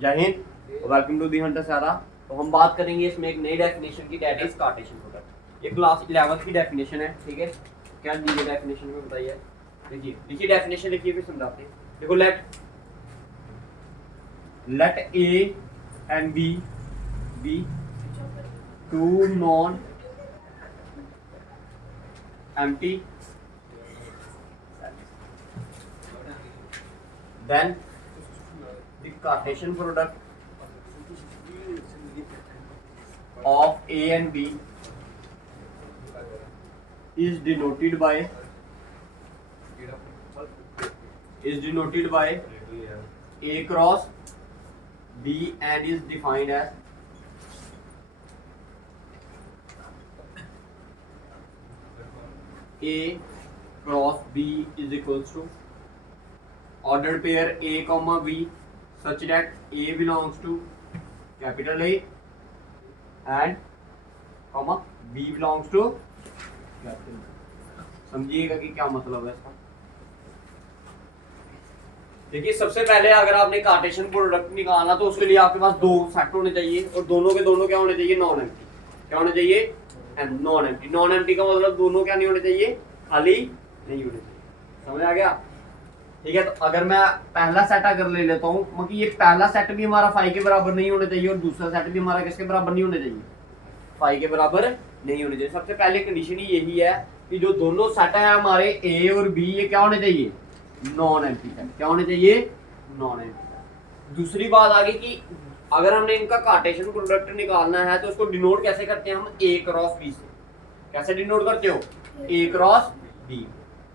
जय हिंद, welcome to the hunter सारा। तो हम बात करेंगे इसमें एक नई डेफिनेशन की, दैट इज कार्टेशियन प्रोडक्ट। ये क्लास 11th की डेफिनेशन है, ठीक है। क्या दी है डेफिनेशन में बताइए। देखिए लिखिए डेफिनेशन, लिखिए फिर समझाते हैं। देखो let A and B be two non empty, then the Cartesian product of A and B is denoted by A cross B and is defined as A cross B is equals to ordered pair A comma B such that A belongs to capital A and comma B belongs to capital B। समझिएगा कि क्या मतलब है इसका। देखिए सबसे पहले अगर आपने कार्टेशियन प्रोडक्ट निकालना तो उसके लिए आपके पास दो सेट होने चाहिए और दोनों के दोनों क्या होने चाहिए, नॉन एम्प्टी। क्या होने चाहिए, नॉन एम्प्टी। नॉन एम्प्टी का मतलब दोनों क्या नहीं होने चाहिए, खाली नहीं होने चाहिए। समझ आ गया, ठीक है। तो अगर मैं पहला सेट अगर ले लेता हूँ, मतलब ये पहला सेट भी हमारा फाइव के बराबर नहीं होना चाहिए और दूसरा सेट भी हमारा किसके बराबर नहीं होने चाहिए, फाइव के बराबर नहीं होने चाहिए। सबसे पहले कंडीशन ही यही है कि जो दोनों सेट है हमारे ए और बी, ये क्या होने चाहिए, नॉन एम्प्टी सेट। क्या होने चाहिए, नॉन एम्प्टी। दूसरी बात आ गई कि अगर हमने इनका कार्टेशियन प्रोडक्ट निकालना है तो उसको डिनोट कैसे करते हैं हम, ए क्रॉस बी से। कैसे डिनोट करते हो, ए क्रॉस बी।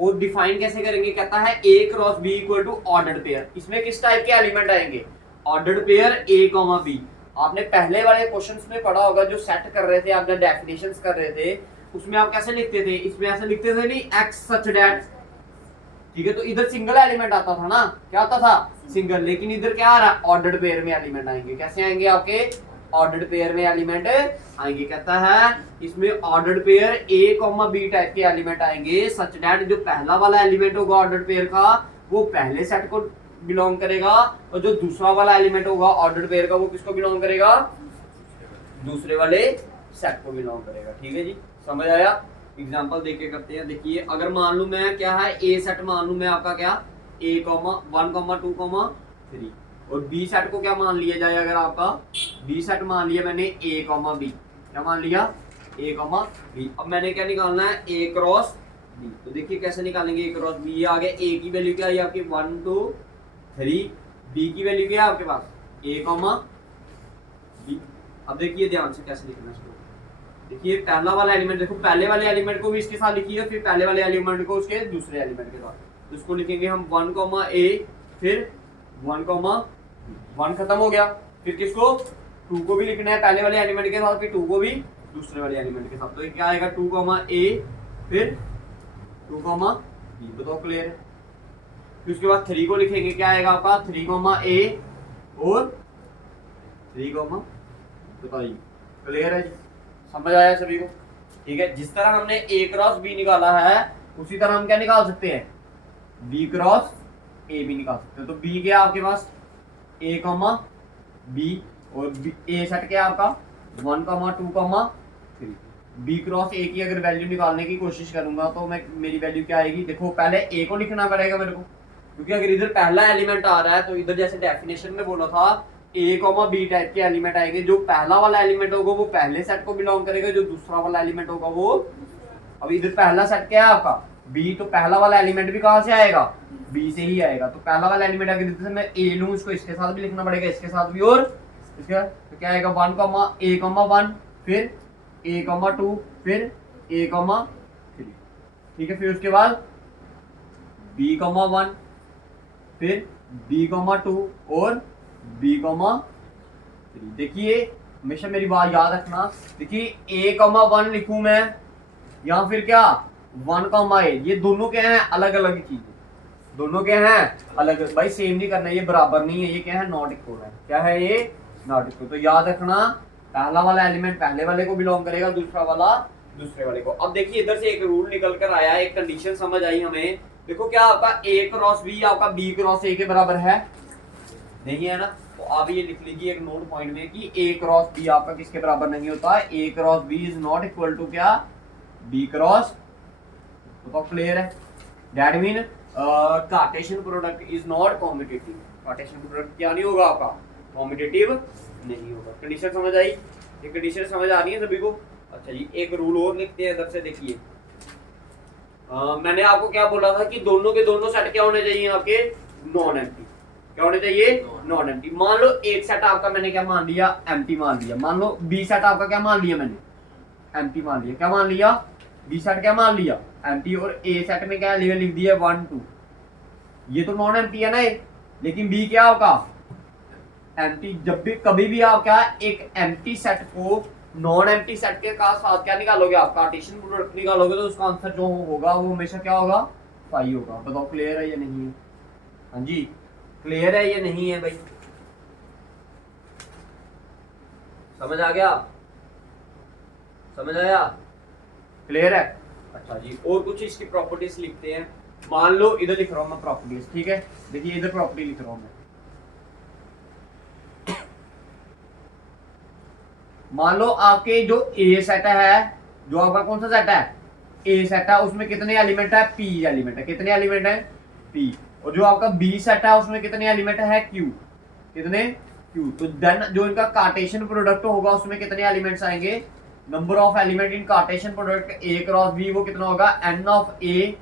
और डिफाइन कैसे करेंगे, कहता है A cross B equal to ordered pair. इसमें किस टाइप के एलिमेंट आएंगे, ordered pair A comma B. आपने पहले वाले क्वेश्चंस में पढ़ा होगा, जो सेट कर रहे थे आप, जब डेफिनेशंस कर रहे थे, उसमें आप कैसे लिखते थे, इसमें ऐसे लिखते थे नहीं, एक्स सच दैट, ठीक है। तो इधर सिंगल एलिमेंट आता था ना, क्या आता था, सिंगल। लेकिन इधर क्या आ रहा है, ऑर्डर्ड पेयर में एलिमेंट आएंगे। कैसे आएंगे आपके, ऑर्डर्ड पेयर में एलिमेंट आएंगे। कहता है इसमें ordered pair A comma B type के एलिमेंट आएंगे, सच दैट जो पहला वाला एलिमेंट होगा ऑर्डर्ड पेयर का, वो पहले सेट को बिलोंग करेगा, और जो दूसरा वाला एलिमेंट होगा ऑर्डर्ड पेयर का, वो किसको बिलोंग करेगा, दूसरे वाले सेट को बिलोंग करेगा। ठीक है जी, समझ आया। एग्जांपल देके करते हैं। देखिए अगर मान लूं मैं, क्या है, ए सेट मान लूं मैं आपका, क्या, ए कॉमा 1 कॉमा 2 कॉमा 3, और बी सेट को क्या मान लिया जाए, अगर आपका बी सेट मान लिया मैंने ए कॉमा बी। क्या मान लिया, ए कॉमा बी। अब मैंने क्या निकालना है, ए क्रॉस बी। तो देखिए कैसे निकालेंगे ए क्रॉस बी। ये आ गया, ए की वैल्यू क्या है आपकी 1 2 3, बी की वैल्यू क्या है आपके पास, ए कॉमा बी। अब देखिए ध्यान से कैसे लिखना है इसको। देखिए पहला वाला एलिमेंट, देखो पहले वाले एलिमेंट को भी इसके साथ लिखिए, फिर पहले वाले एलिमेंट को उसके दूसरे एलिमेंट के साथ। तो इसको लिखेंगे हम 1 कॉमा ए, फिर 1 कॉमा 1 खत्म हो गया। फिर किसको, 2 को भी लिखना है पहले वाले एलिमेंट के साथ, फिर 2 को भी दूसरे वाले एलिमेंट के साथ। तो ये क्या आएगा, 2 कॉमा ए, फिर 2 कॉमा बी। बताओ क्लियर है। फिर उसके बाद 3 को लिखेंगे, क्या आएगा आपका 3 कॉमा ए और 3 कॉमा, बताइए क्लियर है जी, समझ आया सभी को। ठीक है, जिस तरह हमने ए क्रॉस बी निकाला है, उसी तरह हम क्या निकाल सकते हैं, बी क्रॉस ए भी निकाल सकते हैं। तो बी क्या आपके पास, ए कॉमा बी, और ए सेट क्या आपका 1 comma 2 comma 3। B cross A की अगर वैल्यू निकालने की कोशिश करूंगा तो मैं, मेरी वैल्यू क्या आएगी, देखो पहले ए को लिखना पड़ेगा मेरे को, क्योंकि अगर इधर पहला एलिमेंट आ रहा है तो इधर जैसे डेफिनेशन में बोला था ए कॉमा बी टाइप के एलिमेंट आएंगे। जो पहला वाला एलिमेंट होगा वो पहले सेट को बिलोंग करेगा, जो दूसरा वाला एलिमेंट होगा वो, अब इधर पहला सेट क्या है आपका बी, तो पहला वाला एलिमेंट भी कहां से आएगा, बी से ही आएगा। तो पहला वाला एलिमेंट अगर जैसे मैं ए लूं, इसको इसके साथ भी लिखना पड़ेगा, इसके साथ भी, और इसके तो क्या आएगा 1 कॉमा ए कॉमा 1, फिर ए कॉमा 2, फिर ए कॉमा 3। ठीक है, फिर उसके बाद बी कॉमा 1, फिर बी कॉमा 2 और बी कॉमा 3। देखिए हमेशा मेरी बात याद रखना, देखिए ए कॉमा 1 लिखूं मैं, या फिर क्या 1 कॉमा ए, ये दोनों क्या हैं, अलग अलग चीजें, दोनों क्या हैं अलग। भाई सेम नहीं करना, ये बराबर नहीं है, ये क्या है, नॉट इक्वल है। क्या है ये, नॉट इक्वल। तो याद रखना पहला वाला एलिमेंट पहले वाले को बिलोंग करेगा, दूसरा वाला दूसरे वाले को। अब देखिए इधर से एक रूल निकल कर आया, एक कंडीशन समझ आई हमें। देखो क्या आपका ए क्रॉस बी आपका बी क्रॉस ए के बराबर है, नहीं है ना, तो आप ये लिख लीजिए एक नोट पॉइंट में कि ए क्रॉस बी आपका किसके बराबर नहीं होता है, A cross B is not equal to क्या, बी क्रॉस, तो क्लियर है। That mean Cartesian product is not competitive, Cartesian product क्या नहीं होगा आपका, कॉम्पिटिटिव नहीं होगा। कंडीशन समझ आई, ये कंडीशन समझ आ रही है सभी को। अच्छा जी, एक रूल और लिखते हैं इधर से, देखिए मैंने आपको क्या बोला था कि दोनों के दोनों सेट क्या होने चाहिए आपके, नॉन एम्प्टी, क्या होने चाहिए, नॉन एम्प्टी। मान लो एक सेट आपका मैंने क्या मान लिया, एम्प्टी मान लिया, मान लो बी सेट आपका क्या मान लिया मैंने, एम्प्टी मान लिया, क्या मान लिया, बी सेट क्या मान लिया, एम्प्टी, और ए सेट में क्या लिख दिया 1 2, ये तो नॉन एम्प्टी है ना ये, लेकिन बी क्या होगा, एम्प्टी। जब भी कभी भी आप क्या एक एम्प्टी सेट को नॉन एम्प्टी सेट के साथ क्या निकालोगे आप, कार्टेशियन प्रोडक्ट निकालोगे, तो उसका आंसर जो होगा वो हमेशा क्या होगा, फाई होगा। बताओ क्लियर है या नहीं है, हाँ जी क्लियर है या नहीं है भाई, समझ आ गया, समझ आया, क्लियर है। अच्छा जी, और कुछ इसकी प्रॉपर्टीज लिखते हैं। मान लो इधर लिख रहा हूं मैं प्रॉपर्टीज, ठीक है, देखिए इधर प्रॉपर्टी लिख रहा हूं मैं, मान लो आपके जो ए सेट है, जो आपका कौन सा सेट है, ए सेट है, उसमें कितने एलिमेंट है, पी एलिमेंट है, कितने एलिमेंट है, पी। और जो आपका बी सेट है उसमें कितने एलिमेंट है, क्यू, कितने, क्यू। तो देन जो इनका कार्टेशियन प्रोडक्ट होगा उसमें कितने एलिमेंट्स आएंगे, number of element in Cartesian product A cross B, वो कितना होगा, n of A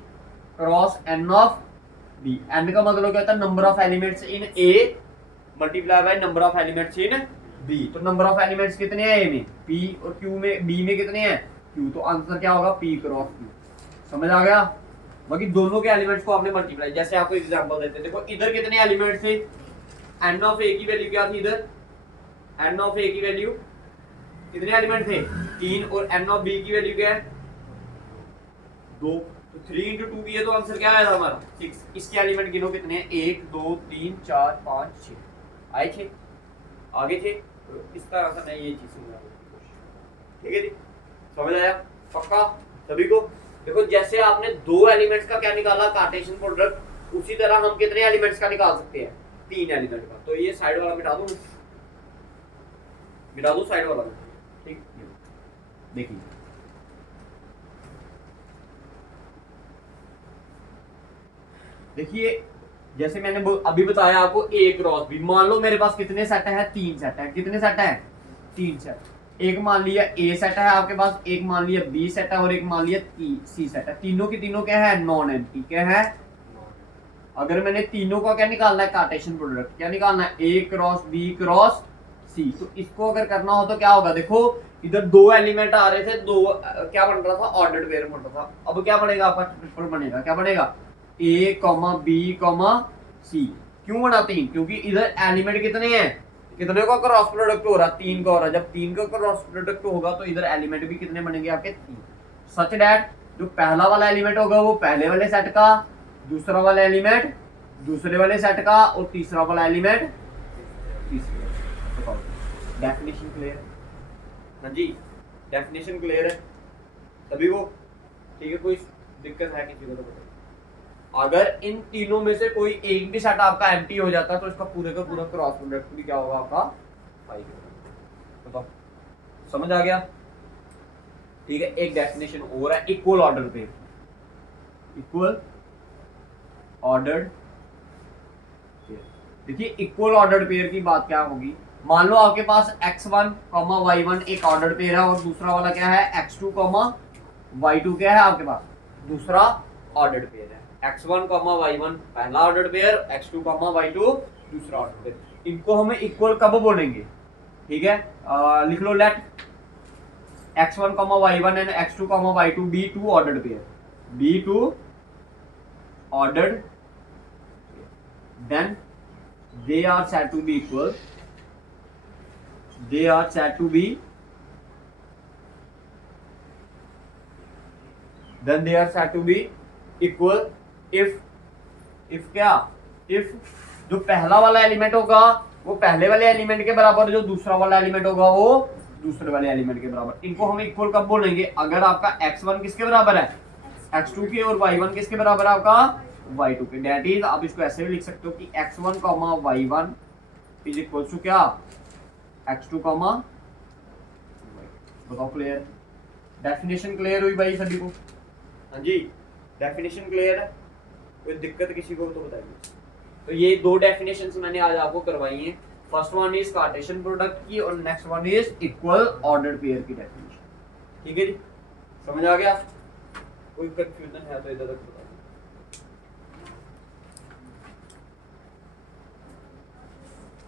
cross n of B. N का मतलब क्या होता है, number of elements in A multiply by number of elements in B. तो नंबर ऑफ एलिमेंट्स कितने हैं ए में, पी, और क्यू में, बी में कितने हैं, क्यू। तो आंसर क्या होगा, पी क्रॉस क्यू। समझ आ गया। बाकी दोनों के एलिमेंट्स को आपने मल्टीप्लाई, जैसे आपको एग्जांपल देते हैं, देखो इधर कितने एलिमेंट्स थे, एन ऑफ ए की वैल्यू क्या थी इधर, एन ऑफ ए की वैल्यू कितने एलिमेंट थे, 3, और एन ऑफ बी की वैल्यू क्या है, 2। तो 3 into 2 किया तो आंसर क्या आया था हमारा, 6। इसके एलिमेंट गिनो कितने हैं, 1 2 3 4 5 6 आए थे, आगे थे। तो इस तरह से मैं ये चीज समझा, ठीक है जी, समझ आया पक्का सभी को। देखो जैसे आपने 2 एलिमेंट्स का क्या निकाला, कार्टेशियन प्रोडक्ट, उसी तरह हम कितने एलिमेंट्स का निकाल सकते हैं, 3 एलिमेंट का। तो ये साइड वाला मिटा दो साइड वाला, ठीक। देखिए देखिए जैसे मैंने अभी बताया आपको ए क्रॉस बी, मान लो मेरे पास कितने सेट है, 3 सेट है, कितने सेट है, 3 सेट। एक मान लिया ए सेट है आपके पास, एक मान लिया बी सेट है, और एक मान लिया सी सेट है। तीनों की तीनों क्या है, नॉन एम्प्टी, क्या है। अगर मैंने तीनों का क्या निकालना है, कार्टेशियन प्रोडक्ट क्या निकालना है, ए क्रॉस बी क्रॉस सी। तो इसको अगर करना हो तो क्या होगा, देखो इधर 2 एलिमेंट आ रहे थे, 2 क्या बन रहा था, ऑर्डर्ड पेयर बन रहा था। अब क्या बनेगा आपका, ट्रिपल बनेगा, क्या बनेगा, ए कॉमा बी कॉमा सी। क्यों बना 3, क्योंकि इधर एलिमेंट कितने हैं, कितने का क्रॉस प्रोडक्ट हो रहा है, 3 का हो रहा है। जब 3 का क्रॉस प्रोडक्ट होगा तो इधर एलिमेंट भी कितने बनेंगे आपके, 3। सच दैट जो पहला वाला एलिमेंट होगा वो पहले वाले सेट का, दूसरा वाला एलिमेंट दूसरे वाले सेट का, और तीसरा वाला एलिमेंट तीसरे। डेफिनेशन क्लियर है, हाँ जी डेफिनेशन क्लियर है सभी को, ठीक है। कोई दिक्कत है किसी को तो बताइए। अगर इन तीनों में से कोई एक भी सेट आपका एम्प्टी हो जाता है तो इसका पूरे का पूरा क्रॉस प्रोडक्ट भी क्या होगा आपका, 5 होगा। बताओ समझ आ गया, ठीक है। एक डेफिनेशन और है, equal order pair, equal ordered pair. देखिए इक्वल ऑर्डर्ड पेयर की बात क्या होगी, मान लो आपके पास x1, y1 एक ऑर्डर्ड पेयर है, और दूसरा वाला क्या है, x2, y2 क्या है आपके पास, दूसरा ऑर्डर्ड पेयर है। x1, y1 पहला ऑर्डर्ड पेयर, x2, y2 दूसरा ऑर्डर्ड पेयर। इनको हमें इक्वल कब बोलेंगे, ठीक है। लिख लो, let x1, y1 and x2, y2 be 2 ordered pair, be 2 ordered, then they are said to be equal, they are said to be, then they are said to be equal if क्या, if जो पहला वाला element होगा वो पहले वाले element के बराबर, जो दूसरा वाला एलिमेंट होगा वो दूसरे वाले एलिमेंट के बराबर। इनको हम इक्वल कब बोलेंगे, अगर आपका x1 किसके बराबर है, x2 के, और y1 किसके बराबर है आपका, y2 के। डेट इज आप इसको ऐसे भी लिख सकते हो कि x1, y1 is equal to क्या x2 कॉमा बताओ क्लियर, डेफिनेशन क्लियर हुई भाई सभी को? हाँ जी डेफिनेशन क्लियर है, कोई दिक्कत किसी को तो बताइए। तो ये दो डेफिनेशंस मैंने आज आपको करवाई हैं, first one is Cartesian product की और next one is equal ordered pair की डेफिनेशन। ठीक है जी, समझ आ गया? कोई कंफ्यूजन है तो इधर तक बताओ।